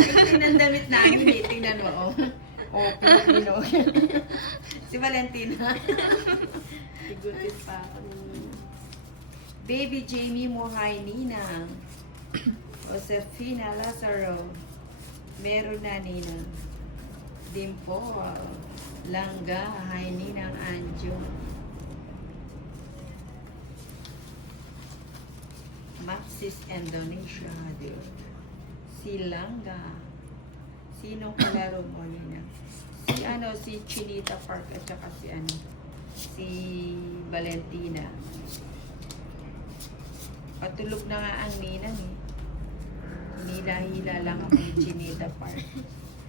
Tingnan ang damit namin eh. Tingnan mo, oh. Oh, Pilipino. Si Valentina. Igutin pa ako. Baby Jamie Mohay Ninang. Josefina Lazaro. Meron na Ninang. Dimple. Langga. Hi Ninang Anjo. Maxis Indonesia. Si Langga. Sinong kalaro mo Ninang? Si Chinita Park at saka si Valentina. Patulog na nga ang Ninang eh. Hinila-hila lang ako ni Chinita Park.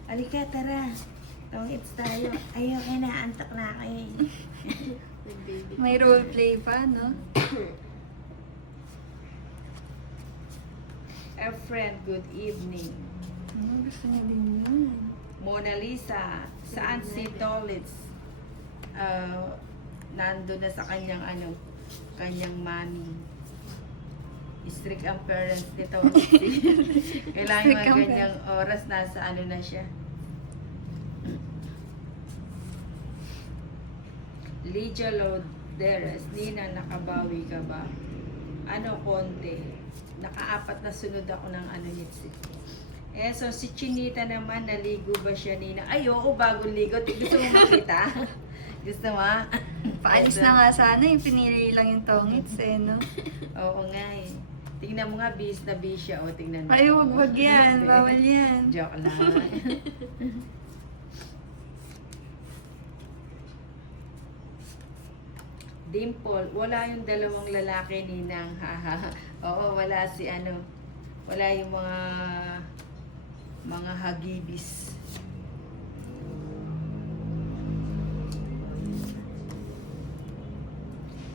Halika, tara. Tongits tayo. Ayoko na, antok na ako eh. Nag-baby. May roleplay pa, no? A friend, good evening. Gusto niya din yun. Mona Lisa, saan si Tolitz? Nando na sa kanyang kanyang mami. Strict ang parents ni Tolitz. Kailangan Strict yung ang ganyang oras nasa na siya. Lydia Loderes, Nina, nakabawi ka ba? Konti. Nakaapat na sunod ako ng hits. So si Chinita naman, naligo ba siya Nina? Ay, oo, bagong ligo. Gusto mo makita? Gusto mo? Paalis na nga sana, yung pinili lang yung tongits eh, no? Oo nga eh. Tingnan mo nga, bis na bis siya. O, tingnan mo. Ay, wag yan. Bawal yan. Joke lang. Dimple, wala yung dalawang lalaki Ninang. Haha. Oo, wala wala yung mga hagibis.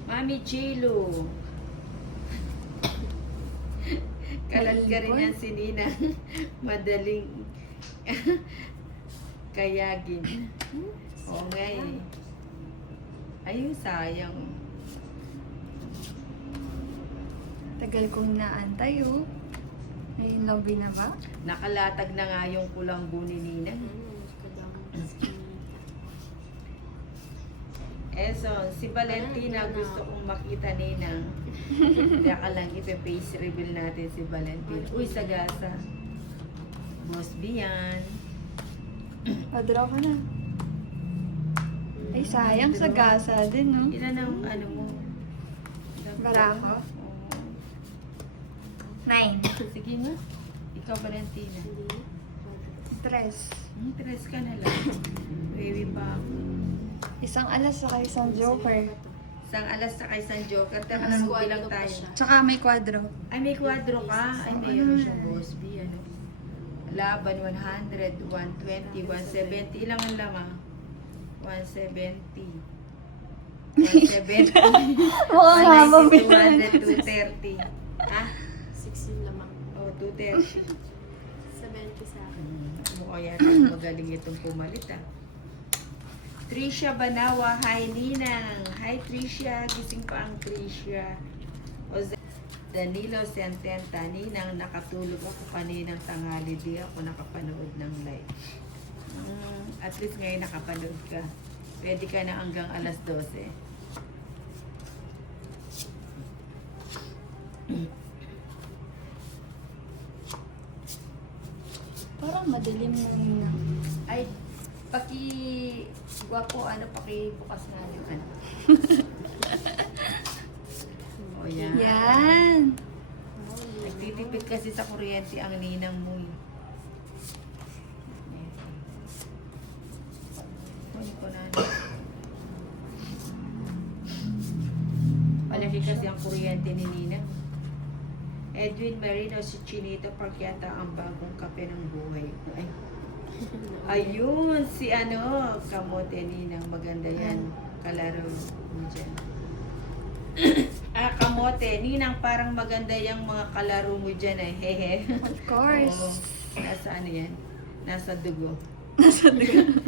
Mami Chilo. Kalat ka rin yan si Nina. Madaling kayagin. Oo nga eh. Ayun, sayang. Tagal kong naantay, oh. Ngayon lang binaba. Nakalatag na nga yung kulambo ni Nina. So, si Valentina gusto kong makita Ninang. Kaya lang, ipe-face reveal natin si Valentina. Uy, sagasa. Boss Bian. Padraw ka na. Ay, sayang sa gasa din, no? Ilan ang mo? Barako? Oo. 9. Sige nga. Ikaw, Valentina. 3. Tres ka na lang. Baby pa ako. Isang alas sa isang joker. Isang alas sa isang joker. Teka lang, bilang tayo. Tsaka may kwadro. Ay, may kwadro ka. Ay, mayroon siyang Boss B. Laban, 100, 120, 170. Ilang ang lamang? 170. 170. Mukhang haba 200, 230. Ha? 6 yung lamang. Oh, 230. 70 sa akin. Mukha yata magaling itong pumalit Tricia Banawa, hi Ninang. Hi Tricia, gising pa ang Tricia. Danilo Sententa, Ninang, nakatulog ako kaninang tanghali. Di ako nakapanood ng live. At least ngayon nakapanood ka. Pwede ka na hanggang alas 12. Parang madilim na nina. Ay, pakibukas nga yung O yan. Yan. Nagtitipid kasi sa kuryente ang Ninang mo. Malaki kasi ang kuryente ni Ninang. Edwin Marino, si Chinita Park yata ang bagong kape ng buhay. Ay. Ayun, si Kamote Ninang. Maganda yan. Kalaro mo dyan. Kamote. Ninang, parang maganda yung mga kalaro mo dyan eh. Hehe. Of course. Oo. Nasa yan? Nasa dugo. Nasa dugo.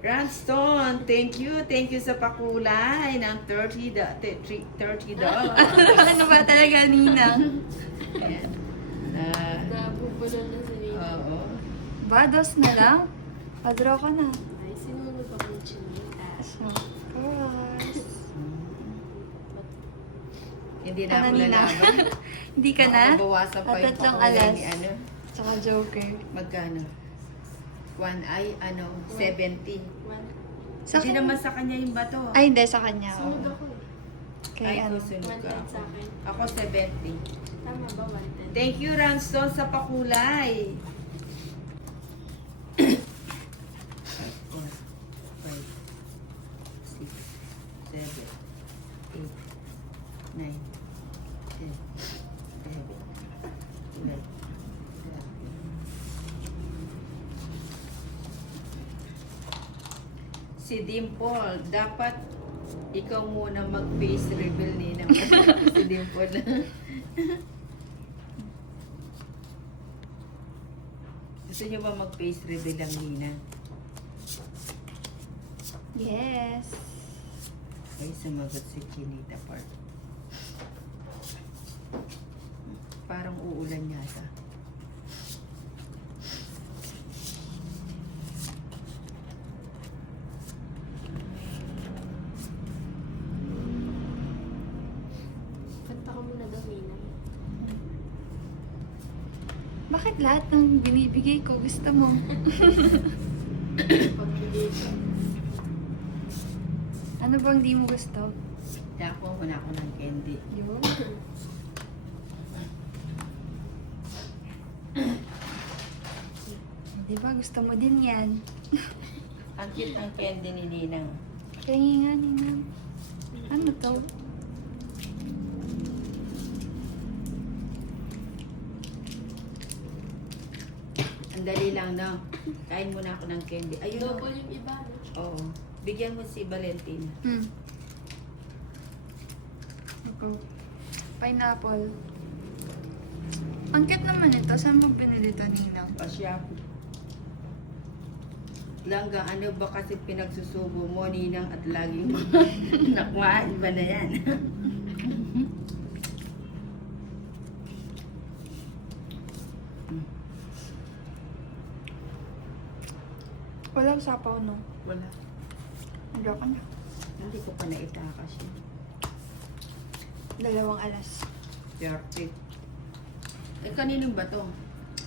Randstone, thank you. Thank you sa pakulay ng $30. Ano ba talaga, Ninang? Ayan. Nabubulol na si Nina. Oo. Ba, dos na lang? Pa-draw ka na. Ay, sinunod ako ng chinita. So, course. Hindi na Ano, ako Nina? lalaban. Hindi ka na? Mabawasan pa At yung tatlong pakulay alas. ni ano. Tsaka joker. Magkano? One ay, 70. One. Sa Hindi akin- naman sa kanya yung bato. Ay, hindi. Sa kanya. Sunod oo. ako eh. Kay Ay, ano. susunod ka 110 ako. sa akin. Ako 70. Tama ba? 110. Thank you, Ranston, sa pakulay. 4, 5, 6, 7, 8, 9, 10, 11, 12, 13. Si Dimple, dapat ikaw muna mag-face reveal ni si Dimple. Gusto niyo ba mag-face reveal ang Nina? Yes. Ay, sumagot si Chinita Park. Parang uulan yata. Kanta ka muna daw, Nina. Bakit lahat ng binibigay ko gusto mo? Pagbigay ko. Ano bang di mo gusto? Dako muna ako ng candy. Yun. Diba gusto mo din yan? Ang cute ang candy ni Ninang. Kaya nga, Ninang. Ano to? Ang dali lang, no? Kain muna ako ng candy. Ayun, no? Double yung iba, no? Oo. Bigyan mo si Valentina. Ako. Pineapple. Ang cute naman ito. Saan mo pinili ito, Ninang? Pasya. Langga, ano ba kasi pinagsusubo mo, Ninang, at laging nakuhaan ba na yan? Walang sapaw, no? Wala. Ano ka na? Hindi ko pa naitakas yun. 2 alas. Perfect. Eh, kaninong ba to?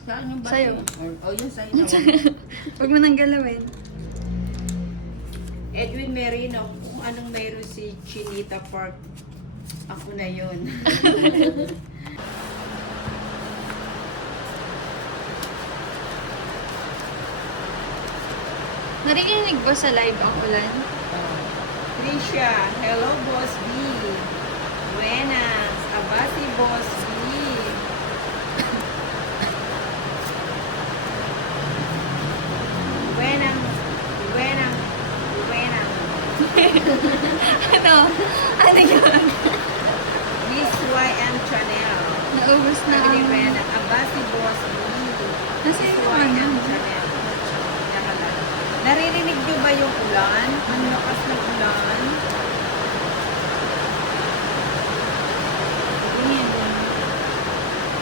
Saan yung ba Sa'yo. Oh, yun sa'yo na. Huwag mo nang galawin. Edwin Merino, kung anong meron si Chinita Park, ako na yun. Narinig ba sa live ang ulan? Trisha, hello Boss B. Buenas, abati Boss B. Buenang, buenang, buenang. Ano? Ano yun? Miss YM Chanel. Naubos na Sabi ni ang... Buenang, abati Boss B. Nasa Miss iyo YM ano? Chanel. Nakala. Naririnig niyo ba yung ulan? Ang lakas ng ulan.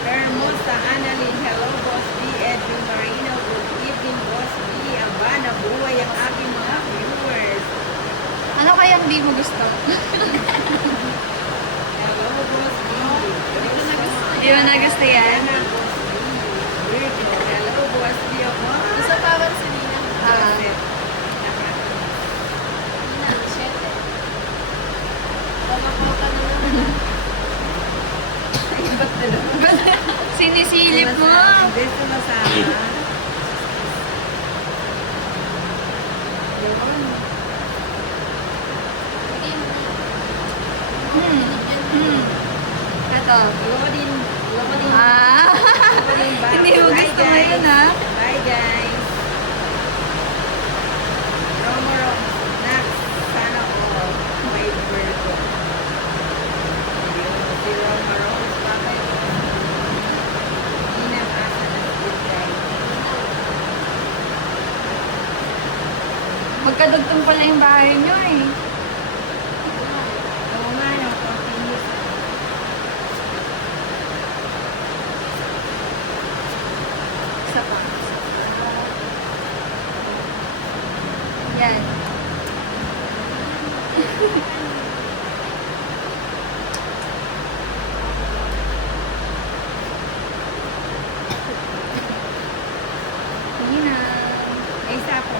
Hermosa, Annalyn, hello Boss B, Edwin Marino, good evening Boss B, aba, nabuhay ang aking mga viewers. Ano kaya hindi mo gusto? Hello Boss B. Hindi mo nagusto yan? Diana, Boss B. Virgo, hello Boss B, ako. Gusto tawag si Nina. Ah. Nina, 7. Pamakota mo naman. Ba't dalawa? Sinisilip mo! Hindi, sumasama. Bigay mo na. Hmm. Hmm. Ito. Loading, loading. Ah! Loading back. Hindi mo Bye, gusto guys. ngayon, ha? Bye guys. Romero, Nax, sana all. May Virgo. Ayun, si Romero, bakit? Hindi na asa na good guys. Magkadugtong pala yung bahay nyo eh. Oo nga, no, continuous. Isa pa. Yan. Nina. May isa po.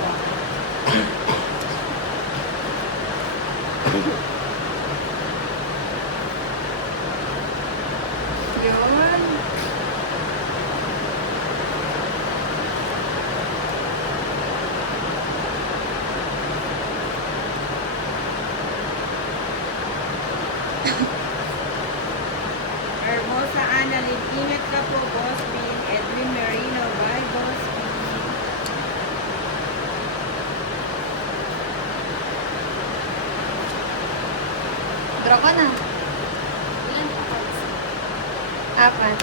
Yun. Hermosa Annalyn, ingat ka po, Boss Bean. Edwin Merino, bye, Boss Bean. Draw ko na. Ilan po po? 4.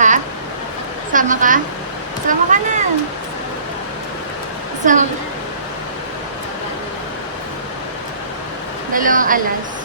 Ha? Sama ka? Sama ka na. Sama. Dalawang alas.